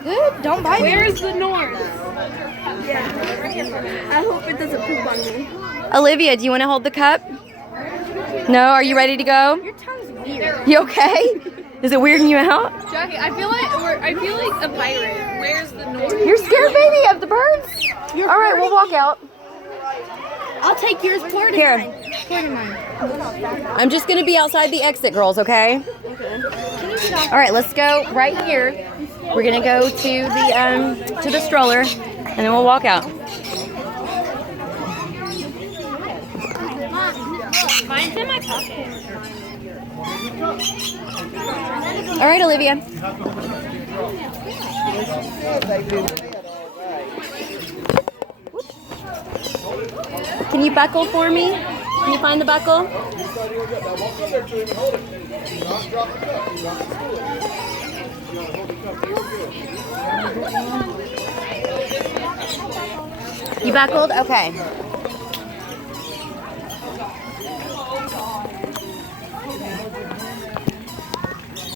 Good. Don't bite me. Where's the north? Yeah. I hope it doesn't poop on me. Olivia, do you want to hold the cup? No? Are you ready to go? Your tongue's weird. You okay? Is it weirding you out? Jackie, I feel like a pirate. Where's the north? You're scared, baby, of the birds? All right, we'll walk out. I'll take yours. Pour it in Here. mine. Pour it in mine. I'm just going to be outside the exit, girls, okay? All right, let's go right here. We're going to go to the stroller, and then we'll walk out. Mine's in my pocket. All right, Olivia. Can you buckle for me? Can you find the buckle? You buckled? Okay.